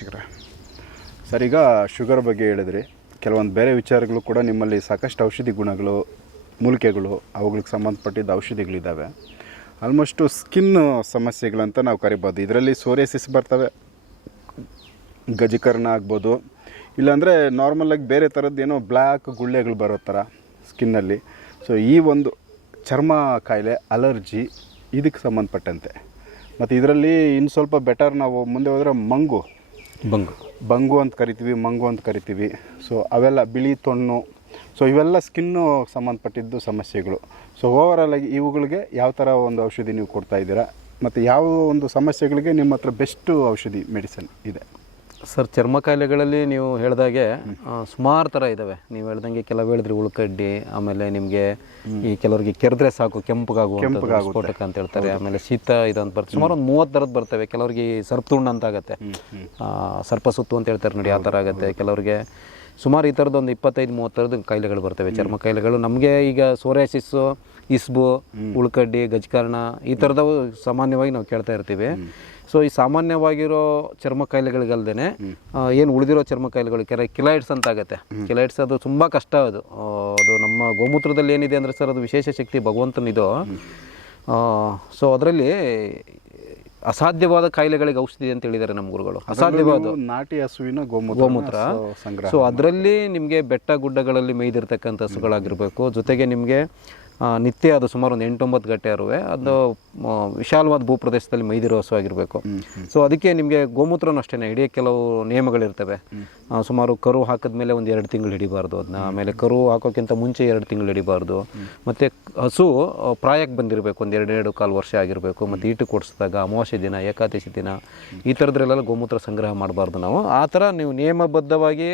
ವೀಕ್ಷಕರೇ ಸರ್ ಈಗ ಶುಗರ್ ಬಗ್ಗೆ ಹೇಳಿದ್ರಿ. ಕೆಲವೊಂದು ಬೇರೆ ವಿಚಾರಗಳು ಕೂಡ ನಿಮ್ಮಲ್ಲಿ ಸಾಕಷ್ಟು ಔಷಧಿ ಗುಣಗಳು, ಮೂಲಿಕೆಗಳು, ಅವುಗಳಿಗೆ ಸಂಬಂಧಪಟ್ಟಿದ್ದ ಔಷಧಿಗಳಿದ್ದಾವೆ ಆಲ್ಮೋಸ್ಟು ಸ್ಕಿನ್ ಸಮಸ್ಯೆಗಳಂತ ನಾವು ಕರಿಬೋದು. ಇದರಲ್ಲಿ ಸೋರಿಯಸಿಸ್ ಬರ್ತವೆ. ಗಜಕರ್ಣ ಆಗ್ಬೋದು. ಇಲ್ಲಾಂದರೆ ನಾರ್ಮಲಾಗಿ ಬೇರೆ ಥರದ್ದು ಏನೋ ಬ್ಲ್ಯಾಕ್ ಗುಳ್ಳೆಗಳು ಬರೋ ಥರ ಸ್ಕಿನ್ನಲ್ಲಿ. ಸೊ ಈ ಒಂದು ಚರ್ಮ ಕಾಯಿಲೆ, ಅಲರ್ಜಿ ಇದಕ್ಕೆ ಸಂಬಂಧಪಟ್ಟಂತೆ. ಮತ್ತು ಇದರಲ್ಲಿ ಇನ್ನು ಸ್ವಲ್ಪ ಬೆಟರ್ ನಾವು ಮುಂದೆ ಹೋದರೆ ಮಂಗು. ಬಂಗು. ಬಂಗು ಅಂತ ಕರಿತೀವಿ, ಮಂಗು ಅಂತ ಕರಿತೀವಿ. ಸೊ ಅವೆಲ್ಲ ಬಿಳಿ ತೊಣ್ಣು. ಸೊ ಇವೆಲ್ಲ ಸ್ಕಿನ್ನು ಸಂಬಂಧಪಟ್ಟಿದ್ದು ಸಮಸ್ಯೆಗಳು. ಸೊ ಓವರಾಲ್ ಆಗಿ ಇವುಗಳಿಗೆ ಯಾವ ಥರ ಒಂದು ಔಷಧಿ ನೀವು ಕೊಡ್ತಾ ಇದ್ದೀರಾ? ಮತ್ತು ಯಾವ ಒಂದು ಸಮಸ್ಯೆಗಳಿಗೆ ನಿಮ್ಮ ಹತ್ರ ಬೆಸ್ಟು ಔಷಧಿ ಮೆಡಿಸನ್ ಇದೆ? ಸರ್ ಚರ್ಮ ಕಾಯಿಲೆಗಳಲ್ಲಿ ನೀವು ಹೇಳ್ದಾಗೆ ಸುಮಾರು ಥರ ಇದ್ದಾವೆ ನೀವು ಹೇಳ್ದಂಗೆ ಕೆಲವು ಹೇಳಿದ್ರಿ ಉಳ್ಕಡ್ಡಿ ಆಮೇಲೆ ನಿಮಗೆ ಈ ಕೆಲವರಿಗೆ ಕೆರೆದ್ರೆ ಸಾಕು ಕೆಂಪಗಾಗುವ ಸ್ಫೋಟಕ ಅಂತ ಹೇಳ್ತಾರೆ. ಆಮೇಲೆ ಶೀತ ಇದಂತ ಬರ್ತದೆ ಸುಮಾರು ಒಂದು ಮೂವತ್ತು ಥರದ್ದು ಬರ್ತವೆ. ಕೆಲವರಿಗೆ ಸರ್ಪತುಂಡ ಅಂತ ಆಗುತ್ತೆ. ಸರ್ಪ ಸುತ್ತು ಅಂತ ಹೇಳ್ತಾರೆ ನೋಡಿ ಆ ಥರ ಆಗುತ್ತೆ. ಕೆಲವರಿಗೆ ಸುಮಾರು ಈ ಥರದ್ದು ಒಂದು ಇಪ್ಪತ್ತೈದು ಮೂವತ್ತು ಥರದ್ದು ಕಾಯಿಲೆಗಳು ಬರ್ತವೆ. ಚರ್ಮ ಕಾಯಿಲೆಗಳು ನಮಗೆ ಈಗ ಸೋರಿಯಾಸಿಸ್ಸು ಇಸ್ಬು ಉಳ್ಕಡ್ಡಿ ಗಜಕರ್ಣ ಈ ಥರದವು ಸಾಮಾನ್ಯವಾಗಿ ನಾವು ಕೇಳ್ತಾ ಇರ್ತೀವಿ. ಸೊ ಈ ಸಾಮಾನ್ಯವಾಗಿರೋ ಚರ್ಮ ಕಾಯಿಲೆಗಳಿಗಲ್ದೇ ಏನು ಉಳಿದಿರೋ ಚರ್ಮ ಕಾಯಿಲೆಗಳು ಕೆರೆ ಕಿಲೈಡ್ಸ್ ಅಂತ ಆಗುತ್ತೆ. ಕಿಲೈಡ್ಸ್ ಅದು ತುಂಬ ಕಷ್ಟ ಅದು. ಅದು ನಮ್ಮ ಗೋಮೂತ್ರದಲ್ಲಿ ಏನಿದೆ ಅಂದರೆ ಸರ್ ಅದು ವಿಶೇಷ ಶಕ್ತಿ ಭಗವಂತನಿದು. ಸೊ ಅದರಲ್ಲಿ ಅಸಾಧ್ಯವಾದ ಕಾಯಿಲೆಗಳಿಗೆ ಔಷಧಿ ಅಂತ ಹೇಳಿದ್ದಾರೆ ನಮ್ಮ ಗುರುಗಳು. ಅಸಾಧ್ಯವಾದ. ನಾಟಿ ಹಸುವಿನ ಗೋಮೂತ್ರ ಗೋಮೂತ್ರ. ಸಂಗ್ರಹ ಸೊ ಅದರಲ್ಲಿ ನಿಮಗೆ ಬೆಟ್ಟ ಗುಡ್ಡಗಳಲ್ಲಿ ಮೇಯ್ದಿರ್ತಕ್ಕಂಥ ಹಸುಗಳಾಗಿರಬೇಕು. ಜೊತೆಗೆ ನಿಮಗೆ ನಿತ್ಯ ಅದು ಸುಮಾರು ಒಂದು ಎಂಟೊಂಬತ್ತು ಗಂಟೆ ಇರುವೆ ಅದು ವಿಶಾಲವಾದ ಭೂಪ್ರದೇಶದಲ್ಲಿ ಮೈದಿರೋ ಹಸು ಆಗಿರಬೇಕು ಸೊ ಅದಕ್ಕೆ ನಿಮಗೆ ಗೋಮೂತ್ರನೂ ಅಷ್ಟೇ ಹಿಡಿಯೋ ಕೆಲವು ನಿಯಮಗಳಿರ್ತವೆ. ಸುಮಾರು ಕರು ಹಾಕಿದ್ಮೇಲೆ ಒಂದು ಎರಡು ತಿಂಗಳು ಹಿಡಿಬಾರ್ದು ಅದನ್ನ ಆಮೇಲೆ ಕರು ಹಾಕೋಕ್ಕಿಂತ ಮುಂಚೆ ಎರಡು ತಿಂಗಳು ಹಿಡಿಬಾರ್ದು. ಮತ್ತು ಹಸು ಪ್ರಾಯಕ್ಕೆ ಬಂದಿರಬೇಕು ಒಂದು ಎರಡು ಎರಡು ಕಾಲು ವರ್ಷ ಆಗಿರಬೇಕು ಮತ್ತು ಈಟು ಕೊಡಿಸಿದಾಗ ಅಮಾವಾಸ್ಯೆ ದಿನ ಏಕಾದಶಿ ದಿನ ಈ ಥರದ್ರಲ್ಲೆಲ್ಲ ಗೋಮೂತ್ರ ಸಂಗ್ರಹ ಮಾಡಬಾರ್ದು ನಾವು. ಆ ಥರ ನೀವು ನಿಯಮಬದ್ಧವಾಗಿ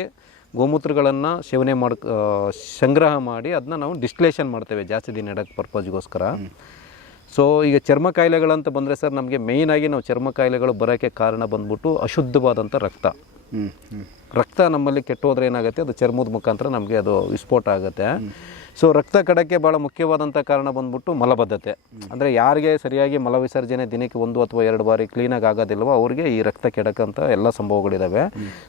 ಗೋಮೂತ್ರಗಳನ್ನು ಸೇವನೆ ಮಾಡ್ ಸಂಗ್ರಹ ಮಾಡಿ ಅದನ್ನ ನಾವು ಡಿಸ್ಟಿಲೇಷನ್ ಮಾಡ್ತೇವೆ ಜಾಸ್ತಿ ದಿನ ಇಡೋಕ್ಕೆ ಪರ್ಪಸ್ಗೋಸ್ಕರ. ಸೊ ಈಗ ಚರ್ಮ ಕಾಯಿಲೆಗಳಂತ ಬಂದರೆ ಸರ್ ನಮಗೆ ಮೇಯ್ನಾಗಿ ನಾವು ಚರ್ಮ ಕಾಯಿಲೆಗಳು ಬರೋಕ್ಕೆ ಕಾರಣ ಬಂದ್ಬಿಟ್ಟು ಅಶುದ್ಧವಾದಂಥ ರಕ್ತ. ರಕ್ತ ನಮ್ಮಲ್ಲಿ ಕೆಟ್ಟೋದ್ರೆ ಏನಾಗುತ್ತೆ? ಅದು ಚರ್ಮದ ಮುಖಾಂತರ ನಮಗೆ ಅದು ವಿಸ್ಫೋಟ ಆಗುತ್ತೆ. ಸೊ ರಕ್ತ ಕಡಕ್ಕೆ ಭಾಳ ಮುಖ್ಯವಾದಂಥ ಕಾರಣ ಬಂದ್ಬಿಟ್ಟು ಮಲಬದ್ಧತೆ. ಅಂದರೆ ಯಾರಿಗೆ ಸರಿಯಾಗಿ ಮಲ ವಿಸರ್ಜನೆ ದಿನಕ್ಕೆ ಒಂದು ಅಥವಾ ಎರಡು ಬಾರಿ ಕ್ಲೀನಾಗಿ ಆಗೋದಿಲ್ವೋ ಅವ್ರಿಗೆ ಈ ರಕ್ತ ಕೆಡಕಂಥ ಎಲ್ಲ ಸಂಭವಗಳಿದ್ದಾವೆ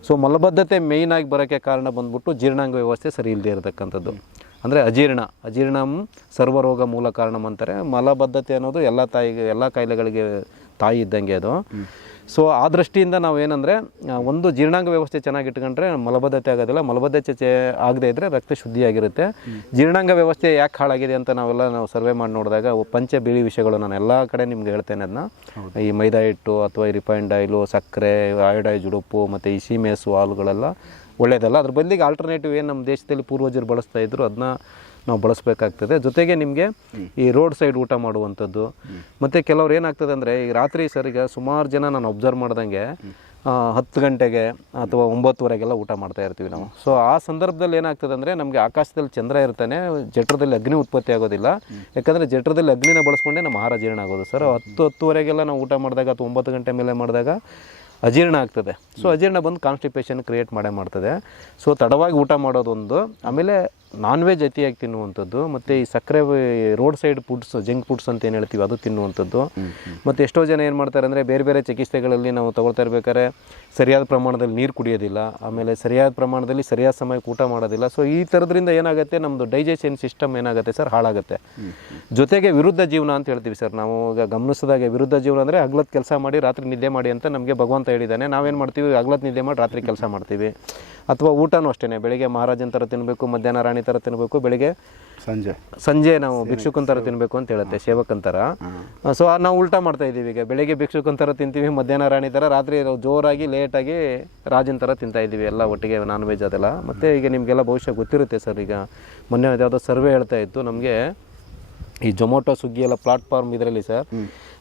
ಸೊ ಮಲಬದ್ಧತೆ ಮೇಯ್ನಾಗಿ ಬರೋಕ್ಕೆ ಕಾರಣ ಬಂದ್ಬಿಟ್ಟು ಜೀರ್ಣಾಂಗ ವ್ಯವಸ್ಥೆ ಸರಿ ಇಲ್ಲದೆ ಇರತಕ್ಕಂಥದ್ದು. ಅಂದರೆ ಅಜೀರ್ಣ, ಅಜೀರ್ಣಂ ಸರ್ವರೋಗ ಮೂಲ ಕಾರಣ ಅಂತಾರೆ. ಮಲಬದ್ಧತೆ ಅನ್ನೋದು ಎಲ್ಲ ತಾಯಿಗೆ, ಎಲ್ಲ ಕಾಯಿಲೆಗಳಿಗೆ ತಾಯಿ ಇದ್ದಂಗೆ ಅದು. ಸೊ ಆ ದೃಷ್ಟಿಯಿಂದ ನಾವು ಏನಂದರೆ ಒಂದು ಜೀರ್ಣಾಂಗ ವ್ಯವಸ್ಥೆ ಚೆನ್ನಾಗಿ ಇಟ್ಕೊಂಡ್ರೆ ಮಲಬದ್ಧತೆ ಆಗೋದಿಲ್ಲ. ಮಲಬದ್ಧತೆ ಚೆ ಆಗದೇ ಇದ್ದರೆ ರಕ್ತ ಶುದ್ಧಿಯಾಗಿರುತ್ತೆ. ಜೀರ್ಣಾಂಗ ವ್ಯವಸ್ಥೆ ಯಾಕೆ ಹಾಳಾಗಿದೆ ಅಂತ ನಾವೆಲ್ಲ ನಾವು ಸರ್ವೆ ಮಾಡಿ ನೋಡಿದಾಗ ಪಂಚ ಬಿಳಿ ವಿಷಯಗಳು ನಾನು ಎಲ್ಲ ಕಡೆ ನಿಮ್ಗೆ ಹೇಳ್ತೇನೆ ಅದನ್ನ ಈ ಮೈದಾ ಹಿಟ್ಟು ಅಥವಾ ಈ ರಿಫೈನ್ಡ್ ಆಯಿಲು ಸಕ್ಕರೆ ಆಯೋಡೈಜ್ ಉಡುಪು ಮತ್ತು ಈ ಸೀಮೆಸು ಹಾಲುಗಳೆಲ್ಲ ಒಳ್ಳೆಯದಲ್ಲ ಅದ್ರ ಬದಲಿಗೆ ಆಲ್ಟರ್ನೇಟಿವ್ ಏನು ನಮ್ಮ ದೇಶದಲ್ಲಿ ಪೂರ್ವಜರು ಬಳಸ್ತಾ ಇದ್ರು ಅದನ್ನ ನಾವು ಬಳಸಬೇಕಾಗ್ತದೆ. ಜೊತೆಗೆ ನಿಮಗೆ ಈ ರೋಡ್ ಸೈಡ್ ಊಟ ಮಾಡುವಂಥದ್ದು. ಮತ್ತು ಕೆಲವ್ರು ಏನಾಗ್ತದೆ ಅಂದರೆ, ಈ ರಾತ್ರಿ ಸರ್ ಈಗ ಸುಮಾರು ಜನ ನಾನು ಅಬ್ಸರ್ವ್ ಮಾಡ್ದಂಗೆ ಹತ್ತು ಗಂಟೆಗೆ ಅಥವಾ ಒಂಬತ್ತುವರೆಗೆಲ್ಲ ಊಟ ಮಾಡ್ತಾ ಇರ್ತೀವಿ ನಾವು. ಸೊ ಆ ಸಂದರ್ಭದಲ್ಲಿ ಏನಾಗ್ತದೆ ಅಂದರೆ, ನಮಗೆ ಆಕಾಶದಲ್ಲಿ ಚಂದ್ರ ಇರ್ತಾನೆ, ಜಠರದಲ್ಲಿ ಅಗ್ನಿ ಉತ್ಪತ್ತಿ ಆಗೋದಿಲ್ಲ. ಯಾಕಂದರೆ ಜಠರದಲ್ಲಿ ಅಗ್ನಿನ ಬಳಸ್ಕೊಂಡೇ ನಮ್ಮ ಆಹಾರ ಜೀರ್ಣ ಆಗೋದು. ಸರ್, ಹತ್ತು ಹತ್ತುವರೆಗೆಲ್ಲ ನಾವು ಊಟ ಮಾಡಿದಾಗ ಅಥವಾ ಒಂಬತ್ತು ಗಂಟೆ ಮೇಲೆ ಮಾಡಿದಾಗ ಅಜೀರ್ಣ ಆಗ್ತದೆ. ಸೊ ಅಜೀರ್ಣ ಬಂದು ಕಾನ್ಸ್ಟಿಪೇಷನ್ ಕ್ರಿಯೇಟ್ ಮಾಡೇ ಮಾಡ್ತದೆ. ಸೊ ತಡವಾಗಿ ಊಟ ಮಾಡೋದೊಂದು. ಆಮೇಲೆ ನಾನ್ ವೆಜ್ ಅತಿಯಾಗಿ ತಿನ್ನುವಂಥದ್ದು ಮತ್ತು ಈ ಸಕ್ಕರೆ road side foods junk foods ಅಂತ ಏನು ಹೇಳ್ತೀವಿ ಅದು ತಿನ್ನುವಂಥದ್ದು. ಮತ್ತು ಎಷ್ಟೋ ಜನ ಏನು ಮಾಡ್ತಾರೆ ಅಂದರೆ ಬೇರೆ ಬೇರೆ ಚಿಕಿತ್ಸೆಗಳಲ್ಲಿ ನಾವು ತಗೊಳ್ತಾ ಇರ್ಬೇಕಾದ್ರೆ ಸರಿಯಾದ ಪ್ರಮಾಣದಲ್ಲಿ ನೀರು ಕುಡಿಯೋದಿಲ್ಲ ಆಮೇಲೆ ಸರಿಯಾದ ಪ್ರಮಾಣದಲ್ಲಿ ಸರಿಯಾದ ಸಮಯಕ್ಕೆ ಊಟ ಮಾಡೋದಿಲ್ಲ. ಸೊ ಈ ಥರದ್ರಿಂದ ಏನಾಗುತ್ತೆ ನಮ್ಮದು ಡೈಜೆಷನ್ ಸಿಸ್ಟಮ್ ಏನಾಗುತ್ತೆ ಸರ್ ಹಾಳಾಗುತ್ತೆ. ಜೊತೆಗೆ ವಿರುದ್ಧ ಜೀವನ ಅಂತ ಹೇಳ್ತೀವಿ ಸರ್ ನಾವು ಈಗ ಗಮನಿಸಿದಾಗ ವಿರುದ್ಧ ಜೀವನ ಅಂದರೆ ಅಗ್ಲತ್ ಕೆಲಸ ಮಾಡಿ ರಾತ್ರಿ ನಿದ್ದೆ ಮಾಡಿ ಅಂತ ನಮಗೆ ಭಗವಂತ ಹೇಳಿದ್ದಾನೆ. ನಾವೇನು ಮಾಡ್ತೀವಿ ಅಗ್ಲತ್ ನಿದ್ದೆ ಮಾಡಿ ರಾತ್ರಿ ಕೆಲಸ ಮಾಡ್ತೀವಿ. ಅಥವಾ ಊಟನೂ ಅಷ್ಟೇ ಬೆಳಿಗ್ಗೆ ಮಹಾರಾಜನ ಥರ ತಿನ್ನಬೇಕು ಮಧ್ಯಾಹ್ನ ರಾಣಿ ಥರ ತಿನ್ನಬೇಕು ಬೆಳಿಗ್ಗೆ ಸಂಜೆ. ಸಂಜೆ ನಾವು ಭಿಕ್ಷುಕನ್ ಥರ ತಿನ್ನಬೇಕು ಅಂತ ಹೇಳುತ್ತೆ ಸೇವಕನ್ ಥರ. ಸೊ ನಾವು ಉಲ್ಟಾ ಮಾಡ್ತಾ ಇದ್ದೀವಿ ಈಗ. ಬೆಳಿಗ್ಗೆ ಭಿಕ್ಷುಕನ್ ಥರ ತಿಂತೀವಿ ಮಧ್ಯಾಹ್ನ ರಾಣಿ ಥರ. ರಾತ್ರಿ ಜೋರಾಗಿ ಲೇಟಾಗಿ ರಾಜನ ಥರ ತಿಂತಾ ಇದ್ದೀವಿ ಎಲ್ಲ ಒಟ್ಟಿಗೆ ನಾನ್ ವೆಜ್ ಅದೆಲ್ಲ. ಮತ್ತು ಈಗ ನಿಮಗೆಲ್ಲ ಬಹುಶಃ ಗೊತ್ತಿರುತ್ತೆ ಸರ್. ಈಗ ಮೊನ್ನೆ ಯಾವುದೋ ಸರ್ವೆ ಹೇಳ್ತಾ ಇತ್ತು. ನಮಗೆ ಈ ಜೊಮೊಟೊ ಸ್ವಿಗ್ಗಿ ಎಲ್ಲ ಪ್ಲಾಟ್ಫಾರ್ಮ್ ಇದರಲ್ಲಿ ಸರ್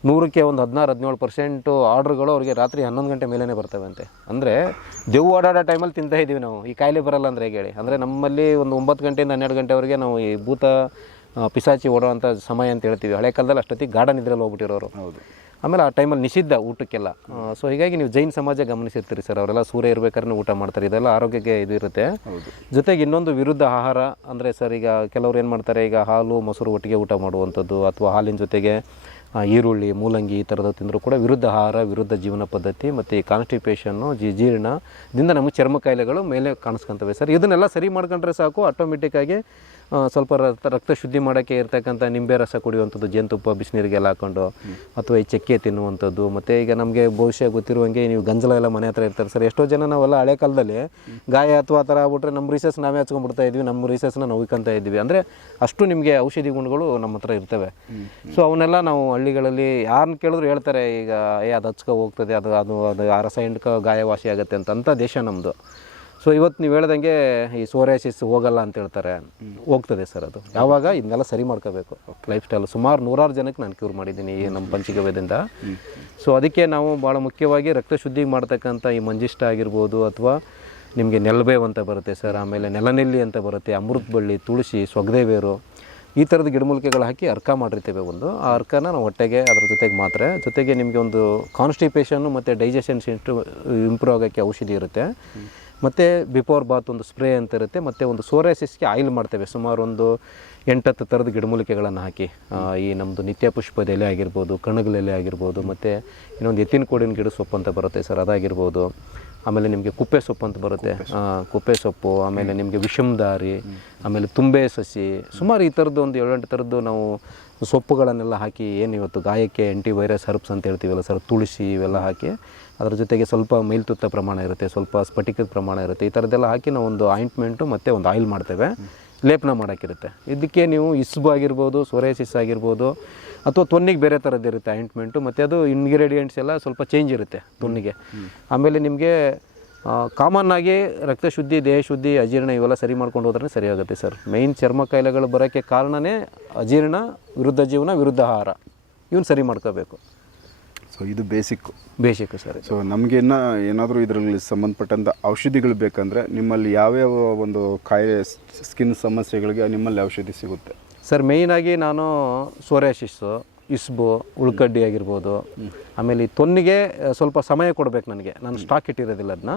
ನೂರಕ್ಕೆ ಒಂದು ಹದಿನಾರು ಹದಿನೇಳು ಪರ್ಸೆಂಟು ಆರ್ಡ್ರುಗಳು ಅವ್ರಿಗೆ ರಾತ್ರಿ ಹನ್ನೊಂದು ಗಂಟೆ ಮೇಲೇ ಬರ್ತವೆ ಅಂತೆ ಅಂದರೆ ದೆವ್ವ ಓಡಾಡೋ ಟೈಮಲ್ಲಿ ತಿಂತಾ ಇದ್ದೀವಿ ನಾವು. ಈ ಕಾಯಿಲೆ ಬರಲ್ಲ ಅಂದರೆ ಹೇಗೆ ಹೇಳಿ. ಅಂದರೆ ನಮ್ಮಲ್ಲಿ ಒಂದು ಒಂಬತ್ತು ಗಂಟೆಯಿಂದ ಹನ್ನೆರಡು ಗಂಟೆವರೆಗೆ ನಾವು ಈ ಭೂತ ಪಿಸಾಚಿ ಓಡೋ ಅಂಥ ಸಮಯ ಅಂತ ಹೇಳ್ತೀವಿ. ಹಳೆ ಕಾಲದಲ್ಲಿ ಅಷ್ಟೊತ್ತಿಗೆ ಗಾರ್ಡನ್ ಇದ್ರಲ್ಲಿ ಹೋಗ್ಬಿಟ್ಟಿರೋರು. ಹೌದು. ಆಮೇಲೆ ಆ ಟೈಮಲ್ಲಿ ನಿಷಿದ್ಧ ಊಟಕ್ಕೆಲ್ಲ. ಸೊ ಹೀಗಾಗಿ ನೀವು ಜೈನ್ ಸಮಾಜ ಗಮನಿಸಿರ್ತೀರಿ ಸರ್ ಅವರೆಲ್ಲ ಸೂರ್ಯ ಇರಬೇಕಾದ್ರೆ ಊಟ ಮಾಡ್ತಾರೆ ಇದೆಲ್ಲ ಆರೋಗ್ಯಕ್ಕೆ ಇದು ಇರುತ್ತೆ. ಜೊತೆಗೆ ಇನ್ನೊಂದು ವಿರುದ್ಧ ಆಹಾರ ಅಂದರೆ ಸರ್ ಈಗ ಕೆಲವ್ರು ಏನು ಮಾಡ್ತಾರೆ ಈಗ ಹಾಲು ಮೊಸರು ಒಟ್ಟಿಗೆ ಊಟ ಮಾಡುವಂಥದ್ದು ಅಥವಾ ಹಾಲಿನ ಜೊತೆಗೆ ಈರುಳ್ಳಿ ಮೂಲಂಗಿ ಈ ಥರದ ತಿಂದರೂ ಕೂಡ ವಿರುದ್ಧ ಆಹಾರ ವಿರುದ್ಧ ಜೀವನ ಪದ್ಧತಿ ಮತ್ತು ಈ ಕಾನ್ಸ್ಟಿಪೇಷನ್ನು ಜಿ ಜೀರ್ಣದಿಂದ ನಮಗೆ ಚರ್ಮ ಕಾಯಿಲೆಗಳು ಮೇಲೆ ಕಾಣಿಸ್ಕೊಂತವೆ ಸರ್. ಇದನ್ನೆಲ್ಲ ಸರಿ ಮಾಡ್ಕೊಂಡ್ರೆ ಸಾಕು ಆಟೋಮೆಟಿಕ್ಕಾಗಿ ಸ್ವಲ್ಪ ರಕ್ತ ಶುದ್ಧಿ ಮಾಡೋಕ್ಕೆ ಇರ್ತಕ್ಕಂಥ ನಿಂಬೆ ರಸ ಕುಡಿಯುವಂಥದ್ದು, ಜೇನುತುಪ್ಪ, ಬಿಸಿನೀರಿಗೆಲ್ಲ ಹಾಕೊಂಡು, ಅಥವಾ ಈ ಚಕ್ಕೆ ತಿನ್ನುವಂಥದ್ದು, ಮತ್ತು ಈಗ ನಮಗೆ ಬಹುಶಃ ಗೊತ್ತಿರುವಂಗೆ ನೀವು ಗಂಜಲ ಎಲ್ಲ ಮನೆ ಹತ್ರ ಇರ್ತಾರೆ. ಸರ್, ಎಷ್ಟೋ ಜನ ನಾವೆಲ್ಲ ಹಳೆ ಕಾಲದಲ್ಲಿ ಗಾಯ ಅಥವಾ ಆ ಥರ ಆಗ್ಬಿಟ್ರೆ ನಮ್ಮ ರಿಸಸ್ ನಾವೇ ಹಚ್ಕೊಂಡ್ಬಿಡ್ತಾ ಇದ್ವಿ, ನಮ್ಮ ರಿಸಸ್ನ ನೋಯ್ಕೊಂತ ಇದ್ವಿ. ಅಂದರೆ ಅಷ್ಟು ನಿಮಗೆ ಔಷಧಿ ಗುಣಗಳು ನಮ್ಮ ಹತ್ರ ಇರ್ತವೆ. ಸೊ ಅವನ್ನೆಲ್ಲ ನಾವು ಹಳ್ಳಿಗಳಲ್ಲಿ ಯಾರನ್ನ ಕೇಳಿದ್ರು ಹೇಳ್ತಾರೆ, ಈಗ, ಏ, ಅದು ಹಚ್ಕೋ, ಹೋಗ್ತದೆ, ಅದು ಅದು ಅದು ಆ ರಸ ಹಿಂಡ್ಕೊ ಗಾಯವಾಸಿ ಆಗುತ್ತೆ ಅಂತ ಅಂಥ ದೇಶ ನಮ್ಮದು ಸೊ ಇವತ್ತು ನೀವು ಹೇಳ್ದಂಗೆ ಈ ಸೋರಿಯಾಸಿಸ್ ಹೋಗಲ್ಲ ಅಂತ ಹೇಳ್ತಾರೆ. ಹೋಗ್ತದೆ ಸರ್ ಅದು. ಯಾವಾಗ? ಇದನ್ನೆಲ್ಲ ಸರಿ ಮಾಡ್ಕೋಬೇಕು. ಲೈಫ್ ಸ್ಟೈಲ್ ಸುಮಾರು ನೂರಾರು ಜನಕ್ಕೆ ನಾನು ಕ್ಯೂರ್ ಮಾಡಿದ್ದೀನಿ ಈ ನಮ್ಮ ಪಂಚಗವ್ಯದಿಂದ. ಸೊ ಅದಕ್ಕೆ ನಾವು ಭಾಳ ಮುಖ್ಯವಾಗಿ ರಕ್ತ ಶುದ್ಧಿ ಮಾಡ್ತಕ್ಕಂಥ ಈ ಮಂಜಿಷ್ಟ ಆಗಿರ್ಬೋದು ಅಥವಾ ನಿಮಗೆ ನೆಲಬೇವು ಅಂತ ಬರುತ್ತೆ ಸರ್, ಆಮೇಲೆ ನೆಲನೆಲ್ಲಿ ಅಂತ ಬರುತ್ತೆ, ಅಮೃತ ಬಳ್ಳಿ, ತುಳಸಿ ಸೊಗದೆ ಈ ಥರದ ಗಿಡಮೂಲಿಕೆಗಳು ಹಾಕಿ ಅರ್ಕ ಮಾಡಿರ್ತೇವೆ ಒಂದು. ಆ ಅರ್ಕನ ನಾವು ಹೊಟ್ಟೆಗೆ ಅದ್ರ ಜೊತೆಗೆ ಮಾತ್ರ, ಜೊತೆಗೆ ನಿಮಗೆ ಒಂದು ಕಾನ್ಸ್ಟಿಪೇಷನ್ನು ಮತ್ತು ಡೈಜೆಷನ್ ಇಂಪ್ರೂವ್ ಆಗೋಕ್ಕೆ ಔಷಧಿ ಇರುತ್ತೆ. ಮತ್ತು ಬಿಫೋರ್ ಬಾತ್ ಒಂದು ಸ್ಪ್ರೇ ಅಂತ ಇರುತ್ತೆ. ಮತ್ತು ಒಂದು ಸೋರಾಸಿಸ್ಗೆ ಆಯಿಲ್ ಮಾಡ್ತೇವೆ. ಸುಮಾರು ಒಂದು ಎಂಟತ್ತು ಥರದ ಗಿಡಮೂಲಿಕೆಗಳನ್ನು ಹಾಕಿ. ಈ ನಮ್ಮದು ನಿತ್ಯ ಪುಷ್ಪದ ಎಲೆ ಆಗಿರ್ಬೋದು ಕಣಗಲೆಲೆ ಆಗಿರ್ಬೋದು ಮತ್ತು ಇನ್ನೊಂದು ಎತ್ತಿನ ಕೋಡಿನ ಗಿಡ ಸೊಪ್ಪು ಅಂತ ಬರುತ್ತೆ ಸರ್. ಅದಾಗಿರ್ಬೋದು. ಆಮೇಲೆ ನಿಮಗೆ ಕುಪ್ಪೆ ಸೊಪ್ಪು ಅಂತ ಬರುತ್ತೆ. ಕುಪ್ಪೆ ಸೊಪ್ಪು ಆಮೇಲೆ ನಿಮಗೆ ವಿಷಮದಾರಿ ಆಮೇಲೆ ತುಂಬೆ ಸಸಿ ಸುಮಾರು ಈ ಥರದ್ದು ಒಂದು ಏಳೆಂಟು ಥರದ್ದು ನಾವು ಸೊಪ್ಪುಗಳನ್ನೆಲ್ಲ ಹಾಕಿ ಏನು ಇವತ್ತು ಗಾಯಕ್ಕೆ ಆ್ಯಂಟಿ ವೈರಸ್ ಹರ್ಬ್ಸ್ ಅಂತ ಹೇಳ್ತೀವಲ್ಲ ಸರ್ ತುಳಸಿ ಇವೆಲ್ಲ ಹಾಕಿ ಅದರ ಜೊತೆಗೆ ಸ್ವಲ್ಪ ಮೇಲ್ತುತ್ತ ಪ್ರಮಾಣ ಇರುತ್ತೆ ಸ್ವಲ್ಪ ಸ್ಫಟಿಕದ ಪ್ರಮಾಣ ಇರುತ್ತೆ. ಈ ಥರದ್ದೆಲ್ಲ ಹಾಕಿ ನಾವು ಒಂದು ಆಯಿಂಟ್ಮೆಂಟು ಮತ್ತು ಒಂದು ಆಯಿಲ್ ಮಾಡ್ತೇವೆ. ಲೇಪನ ಮಾಡೋಕ್ಕಿರುತ್ತೆ. ಇದಕ್ಕೆ ನೀವು ಇಸ್ಬು ಆಗಿರ್ಬೋದು ಸೊರೇಸಿಸ್ ಆಗಿರ್ಬೋದು ಅಥವಾ ತೊನ್ನಿಗೆ ಬೇರೆ ಥರದ್ದು ಇರುತ್ತೆ ಆಯಿಂಟ್ಮೆಂಟು ಮತ್ತು ಅದು ಇಂಗ್ರೀಡಿಯೆಂಟ್ಸ್ ಎಲ್ಲ ಸ್ವಲ್ಪ ಚೇಂಜ್ ಇರುತ್ತೆ ತೊನ್ನಿಗೆ. ಆಮೇಲೆ ನಿಮಗೆ ಕಾಮನ್ ಆಗಿ ರಕ್ತ ಶುದ್ಧಿ ದೇಹ ಶುದ್ಧಿ ಅಜೀರ್ಣ ಇವೆಲ್ಲ ಸರಿ ಮಾಡ್ಕೊಂಡು ಹೋದ್ರೆ ಸರಿ ಆಗುತ್ತೆ ಸರ್. ಮೇಯ್ನ್ ಚರ್ಮ ಕಾಯಿಲೆಗಳು ಬರೋಕ್ಕೆ ಕಾರಣನೇ ಅಜೀರ್ಣ ವಿರುದ್ಧ ಜೀವನ ವಿರುದ್ಧ ಆಹಾರ. ಇವನ್ನ ಸರಿ ಮಾಡ್ಕೋಬೇಕು. ಸೊ ಇದು ಬೇಸಿಕ್ಕು ಬೇಸಿಕ್ ಸರ್ ಸೊ ನಮಗಿನ್ನ ಏನಾದರೂ ಇದರಲ್ಲಿ ಸಂಬಂಧಪಟ್ಟಂಥ ಔಷಧಿಗಳು ಬೇಕಂದರೆ ನಿಮ್ಮಲ್ಲಿ ಯಾವ್ಯಾವ ಒಂದು ಕಾಯಿಲೆ ಸ್ಕಿನ್ ಸಮಸ್ಯೆಗಳಿಗೆ ನಿಮ್ಮಲ್ಲಿ ಔಷಧಿ ಸಿಗುತ್ತೆ? ಸರ್ ಮೇಯ್ನಾಗಿ ನಾನು ಸೋರಿಯಾಸಿಸ್ಸು ಇಸ್ಬು ಉಳ್ಕಡ್ಡಿ ಆಗಿರ್ಬೋದು. ಆಮೇಲೆ ಈ ತೊನ್ನಿಗೆ ಸ್ವಲ್ಪ ಸಮಯ ಕೊಡಬೇಕು ನನಗೆ. ನಾನು ಸ್ಟಾಕ್ ಇಟ್ಟಿರೋದಿಲ್ಲ ಅದನ್ನ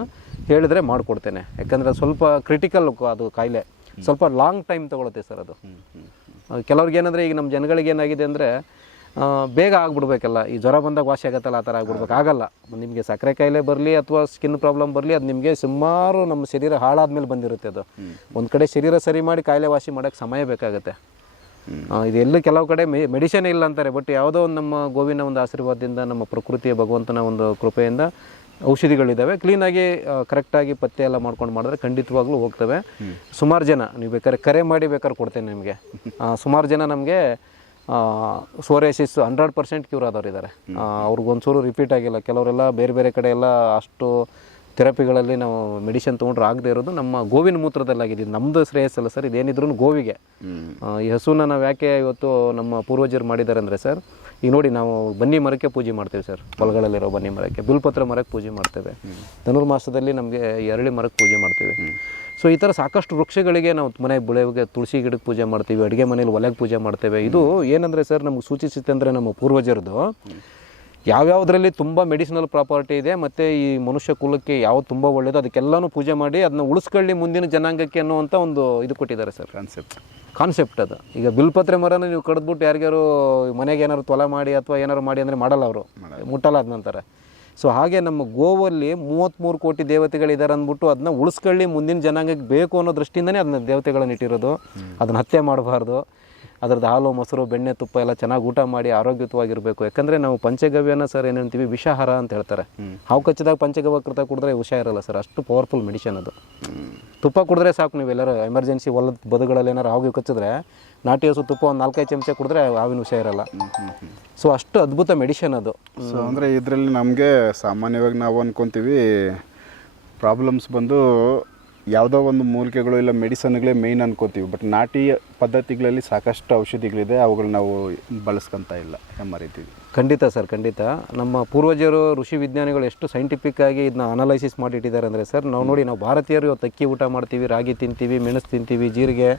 ಹೇಳಿದ್ರೆ ಮಾಡಿಕೊಡ್ತೇನೆ. ಯಾಕಂದರೆ ಸ್ವಲ್ಪ ಕ್ರಿಟಿಕಲ್ ಅದು ಕಾಯಿಲೆ. ಸ್ವಲ್ಪ ಲಾಂಗ್ ಟೈಮ್ ತೊಗೊಳುತ್ತೆ ಸರ್ ಅದು. ಕೆಲವ್ರಿಗೆ ಏನಂದರೆ ಈಗ ನಮ್ಮ ಜನಗಳಿಗೆ ಏನಾಗಿದೆ ಅಂದರೆ ಬೇಗ ಆಗ್ಬಿಡ್ಬೇಕಲ್ಲ. ಈ ಜ್ವರ ಬಂದಾಗ ವಾಸಿ ಆಗುತ್ತಲ್ಲ ಆ ಥರ ಆಗ್ಬಿಡ್ಬೇಕು. ಆಗಲ್ಲ. ನಿಮಗೆ ಸಕ್ಕರೆ ಕಾಯಿಲೆ ಬರಲಿ ಅಥವಾ ಸ್ಕಿನ್ ಪ್ರಾಬ್ಲಮ್ ಬರಲಿ ಅದು ನಿಮಗೆ ಸುಮಾರು ನಮ್ಮ ಶರೀರ ಹಾಳಾದ್ಮೇಲೆ ಬಂದಿರುತ್ತೆ ಅದು. ಒಂದು ಕಡೆ ಶರೀರ ಸರಿ ಮಾಡಿ ಕಾಯಿಲೆ ವಾಸಿ ಮಾಡೋಕ್ಕೆ ಸಮಯ ಬೇಕಾಗುತ್ತೆ. ಆ, ಇದು ಎಲ್ಲೂ ಕೆಲವು ಕಡೆ ಮೆ ಮೆಡಿಸಿನ್ ಇಲ್ಲ ಅಂತಾರೆ ಬಟ್ ಯಾವುದೋ ಒಂದು ನಮ್ಮ ಗೋವಿನ ಒಂದು ಆಶೀರ್ವಾದದಿಂದ ನಮ್ಮ ಪ್ರಕೃತಿಯ ಭಗವಂತನ ಒಂದು ಕೃಪೆಯಿಂದ ಔಷಧಿಗಳಿದ್ದಾವೆ ಕ್ಲೀನಾಗಿ ಕರೆಕ್ಟಾಗಿ ಪತ್ತೆ ಎಲ್ಲ ಮಾಡ್ಕೊಂಡು ಮಾಡಿದ್ರೆ ಖಂಡಿತವಾಗ್ಲೂ ಹೋಗ್ತವೆ. ಸುಮಾರು ಜನ ನೀವು ಬೇಕಾದ್ರೆ ಕರೆ ಮಾಡಿ ಬೇಕಾದ್ರೆ ಕೊಡ್ತೇನೆ ನಿಮಗೆ. ಸುಮಾರು ಜನ ನಮಗೆ ಸೋರೇಸಿಸ್ ಹಂಡ್ರೆಡ್ ಪರ್ಸೆಂಟ್ ಕ್ಯೂರ್ ಆದವ್ರು ಇದ್ದಾರೆ ಅವ್ರಿಗೊಂಚೂರು ರಿಪೀಟ್ ಆಗಿಲ್ಲ. ಕೆಲವರೆಲ್ಲ ಬೇರೆ ಬೇರೆ ಕಡೆ ಎಲ್ಲ ಅಷ್ಟು ಥೆರಪಿಗಳಲ್ಲಿ ನಾವು ಮೆಡಿಸಿನ್ ತೊಗೊಂಡ್ರೆ ಆಗದೆ ಇರೋದು ನಮ್ಮ ಗೋವಿನ ಮೂತ್ರದಲ್ಲಾಗಿದೆ. ನಮ್ದು ನಮ್ಮದು ಶ್ರೇಯಸ್ಸಲ್ಲ ಸರ್ ಇದೇನಿದ್ರು ಗೋವಿಗೆ. ಈ ಹಸುನ ನಾವು ಯಾಕೆ ಇವತ್ತು ನಮ್ಮ ಪೂರ್ವಜರು ಮಾಡಿದ್ದಾರೆ ಅಂದರೆ ಸರ್ ಈಗ ನೋಡಿ ನಾವು ಬನ್ನಿ ಮರಕ್ಕೆ ಪೂಜೆ ಮಾಡ್ತೇವೆ ಸರ್. ಹೊಲಗಳಲ್ಲಿರೋ ಬನ್ನಿ ಮರಕ್ಕೆ ಬಿಲ್ಪತ್ರ ಮರಕ್ಕೆ ಪೂಜೆ ಮಾಡ್ತೇವೆ. ಧನುರ್ಮಾಸದಲ್ಲಿ ನಮಗೆ ಎರಳಿ ಮರಕ್ಕೆ ಪೂಜೆ ಮಾಡ್ತೇವೆ. ಸೊ ಈ ಥರ ಸಾಕಷ್ಟು ವೃಕ್ಷಗಳಿಗೆ ನಾವು ಮನೆ ಬೆಳೆಗೆ ತುಳಸಿ ಗಿಡಕ್ಕೆ ಪೂಜೆ ಮಾಡ್ತೀವಿ ಅಡುಗೆ ಮನೇಲಿ ಒಲೆಗೆ ಪೂಜೆ ಮಾಡ್ತೇವೆ. ಇದು ಏನಂದರೆ ಸರ್ ನಮ್ಗೆ ಸೂಚಿಸುತ್ತೆ ಅಂದರೆ ನಮ್ಮ ಪೂರ್ವಜರದು ಯಾವ್ಯಾವುದರಲ್ಲಿ ತುಂಬ ಮೆಡಿಸಿನಲ್ ಪ್ರಾಪರ್ಟಿ ಇದೆ ಮತ್ತು ಈ ಮನುಷ್ಯ ಕುಲಕ್ಕೆ ಯಾವ್ದು ತುಂಬ ಒಳ್ಳೆಯದು ಅದಕ್ಕೆಲ್ಲನೂ ಪೂಜೆ ಮಾಡಿ ಅದನ್ನ ಉಳಿಸ್ಕೊಳ್ಳಿ ಮುಂದಿನ ಜನಾಂಗಕ್ಕೆ ಅನ್ನುವಂಥ ಒಂದು ಇದು ಕೊಟ್ಟಿದ್ದಾರೆ ಸರ್. ಕಾನ್ಸೆಪ್ಟ್ ಕಾನ್ಸೆಪ್ಟ್ ಅದು. ಈಗ ಬಿಲ್ಪತ್ರೆ ಮರನ ನೀವು ಕಡ್ದ್ಬಿಟ್ಟು ಯಾರಿಗಾರು ಮನೆಗೆ ಏನಾದ್ರು ತೊಲೆ ಮಾಡಿ ಅಥವಾ ಏನಾರು ಮಾಡಿ ಅಂದರೆ ಮಾಡಲ್ಲ ಅವರು. ಮುಟ್ಟಲ್ಲ ಅದ ನಂತರ. ಸೊ ಹಾಗೆ ನಮ್ಮ ಗೋವಲ್ಲಿ ಮೂವತ್ತ್ಮೂರು ಕೋಟಿ ದೇವತೆಗಳಿದ್ದಾರೆ ಅಂದ್ಬಿಟ್ಟು ಅದನ್ನ ಉಳಿಸ್ಕೊಳ್ಳಿ ಮುಂದಿನ ಜನಾಂಗಕ್ಕೆ ಬೇಕು ಅನ್ನೋ ದೃಷ್ಟಿಯಿಂದನೇ ಅದನ್ನ ದೇವತೆಗಳನ್ನ ಇಟ್ಟಿರೋದು ಅದನ್ನ ಹತ್ಯೆ ಮಾಡಬಾರ್ದು. ಅದರದ್ದು ಹಾಲು ಮೊಸರು ಬೆಣ್ಣೆ ತುಪ್ಪ ಎಲ್ಲ ಚೆನ್ನಾಗಿ ಊಟ ಮಾಡಿ ಆರೋಗ್ಯಯುತವಾಗಿರಬೇಕು. ಯಾಕಂದರೆ ನಾವು ಪಂಚಗವ್ಯನ ಸರ್ ಏನಂತೀವಿ ವಿಷಾಹಾರ ಅಂತ ಹೇಳ್ತಾರೆ. ಹಾವು ಕಚ್ಚಿದಾಗ ಪಂಚಗವ್ಯ ಕೃತ ಕುಡಿದ್ರೆ ಹುಷಾ ಇರಲ್ಲ ಸರ್? ಅಷ್ಟು ಪವರ್ಫುಲ್ ಮೆಡಿಷನ್ ಅದು. ತುಪ್ಪ ಕುಡಿದ್ರೆ ಸಾಕು ನೀವು ಎಲ್ಲರೂ. ಎಮರ್ಜೆನ್ಸಿ ಹೊಲದ ಬದುಗಳಲ್ಲಿ ಏನಾರು ಹಾವಿಗೆ ಕಚ್ಚಿದ್ರೆ ನಾಟಿ ಹಸು ತುಪ್ಪ ಒಂದು ನಾಲ್ಕೈದು ಚಮಚ ಕುಡಿದ್ರೆ ಹಾವಿನ ವಿಷಯ ಇರಲ್ಲ ಸೊ ಅಷ್ಟು ಅದ್ಭುತ ಮೆಡಿಷನ್ ಅದು. ಸೊ ಅಂದರೆ ಇದರಲ್ಲಿ ನಮಗೆ ಸಾಮಾನ್ಯವಾಗಿ ನಾವು ಅನ್ಕೊತೀವಿ ಪ್ರಾಬ್ಲಮ್ಸ್ ಬಂದು ಯಾವುದೋ ಒಂದು ಮೂಲಿಕೆಗಳು ಇಲ್ಲ ಮೆಡಿಸನ್ಗಳೇ ಮೇಯ್ನ್ ಅನ್ಕೋತೀವಿ. ಬಟ್ ನಾಟಿ ಪದ್ಧತಿಗಳಲ್ಲಿ ಸಾಕಷ್ಟು ಔಷಧಿಗಳಿದೆ ಅವುಗಳನ್ನ ನಾವು ಬಳಸ್ಕೊತಾ ಇಲ್ಲ ಮರಿತೀವಿ ಖಂಡಿತ ಸರ್ ಖಂಡಿತ. ನಮ್ಮ ಪೂರ್ವಜರು ಋಷಿ ವಿಜ್ಞಾನಿಗಳು ಎಷ್ಟು ಸೈಂಟಿಫಿಕ್ ಆಗಿ ಇದನ್ನ ಅನಲೈಸಿಸ್ ಮಾಡಿಟ್ಟಿದ್ದಾರೆ ಅಂದರೆ ಸರ್ ನಾವು ನೋಡಿ ನಾವು ಭಾರತೀಯರು ಇವತ್ತು ಅಕ್ಕಿ ಊಟ ಮಾಡ್ತೀವಿ ರಾಗಿ ತಿಂತೀವಿ ಮೆಣಸು ತಿಂತೀವಿ ಜೀರಿಗೆ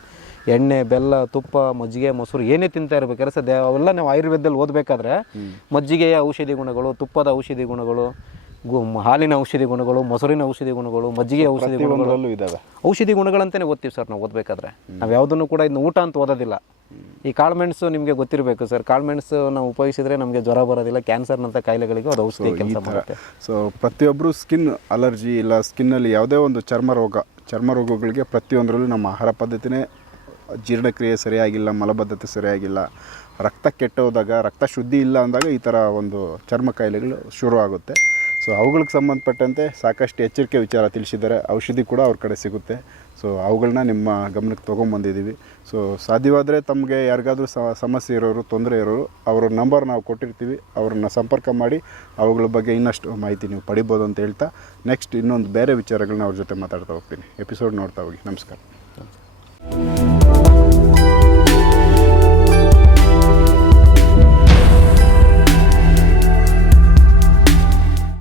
ಎಣ್ಣೆ ಬೆಲ್ಲ ತುಪ್ಪ ಮಜ್ಜಿಗೆ ಮೊಸರು ಏನೇ ತಿಂತಾ ಇರ್ಬೇಕಾದ್ರೆ ಸರ್ ಅವೆಲ್ಲ ನಾವು ಆಯುರ್ವೇದದಲ್ಲಿ ಓದಬೇಕಾದ್ರೆ ಮಜ್ಜಿಗೆಯ ಔಷಧಿ ಗುಣಗಳು ತುಪ್ಪದ ಔಷಧಿ ಗುಣಗಳು ಗು- ಹಾಲಿನ ಔಷಧಿ ಗುಣಗಳು ಮೊಸರಿನ ಔಷಧಿ ಗುಣಗಳು ಮಜ್ಜಿಗೆ ಔಷಧಿ ಗುಣಗಳು ಇದಾವೆ. ಇದ್ದಾವೆ ಔಷಧಿ ಗುಣಗಳಂತಾನೆ ಓದ್ತೀವಿ ಸರ್ ನಾವು ಓದಬೇಕಾದ್ರೆ. ನಾವು ಯಾವುದನ್ನು ಕೂಡ ಇನ್ನು ಊಟ ಅಂತ ಓದೋದಿಲ್ಲ. ಈ ಕಾಳುಮೆಣಸು ನಿಮಗೆ ಗೊತ್ತಿರಬೇಕು ಸರ್. ಕಾಳುಮೆಣಸು ನಾವು ಉಪಯೋಗಿಸಿದ್ರೆ ನಮಗೆ ಜ್ವರ ಬರೋದಿಲ್ಲ ಕ್ಯಾನ್ಸರ್ನಂಥ ಕಾಯಿಲೆಗಳಿಗೂ ಅದು ಔಷಧಿ ಕೆಲಸ ಮಾಡುತ್ತೆ. ಸೊ ಪ್ರತಿಯೊಬ್ಬರು ಸ್ಕಿನ್ ಅಲರ್ಜಿ ಇಲ್ಲ ಸ್ಕಿನ್ನಲ್ಲಿ ಯಾವುದೇ ಒಂದು ಚರ್ಮ ರೋಗ ಚರ್ಮ ರೋಗಗಳಿಗೆ ಪ್ರತಿಯೊಂದರಲ್ಲೂ ನಮ್ಮ ಆಹಾರ ಪದ್ಧತಿನೇ ಜೀರ್ಣಕ್ರಿಯೆ ಸರಿಯಾಗಿಲ್ಲ ಮಲಬದ್ಧತೆ ಸರಿಯಾಗಿಲ್ಲ. ರಕ್ತ ಕೆಟ್ಟೋದಾಗ ರಕ್ತ ಶುದ್ಧಿ ಇಲ್ಲ ಅಂದಾಗ ಈ ಥರ ಒಂದು ಚರ್ಮ ಕಾಯಿಲೆಗಳು ಶುರು ಆಗುತ್ತೆ ಸೊ ಅವುಗಳಿಗೆ ಸಂಬಂಧಪಟ್ಟಂತೆ ಸಾಕಷ್ಟು ಎಚ್ಚರಿಕೆ ವಿಚಾರ ತಿಳಿಸಿದ್ದಾರೆ. ಔಷಧಿ ಕೂಡ ಅವ್ರ ಕಡೆ ಸಿಗುತ್ತೆ. ಸೊ ಅವುಗಳನ್ನ ನಿಮ್ಮ ಗಮನಕ್ಕೆ ತೊಗೊಂಬಂದಿದ್ದೀವಿ ಸೊ ಸಾಧ್ಯವಾದರೆ ತಮಗೆ ಯಾರಿಗಾದ್ರೂ ಸಮಸ್ಯೆ ಇರೋರು, ತೊಂದರೆ ಇರೋರು, ಅವರ ನಂಬರ್ ನಾವು ಕೊಟ್ಟಿರ್ತೀವಿ. ಅವ್ರನ್ನ ಸಂಪರ್ಕ ಮಾಡಿ ಅವುಗಳ ಬಗ್ಗೆ ಇನ್ನಷ್ಟು ಮಾಹಿತಿ ನೀವು ಪಡಿಬೋದು ಅಂತ ಹೇಳ್ತಾ ನೆಕ್ಸ್ಟ್ ಇನ್ನೊಂದು ಬೇರೆ ವಿಚಾರಗಳನ್ನ ಅವ್ರ ಜೊತೆ ಮಾತಾಡ್ತಾ ಹೋಗ್ತೀನಿ. ಎಪಿಸೋಡ್ ನೋಡ್ತಾ ಹೋಗಿ. ನಮಸ್ಕಾರ.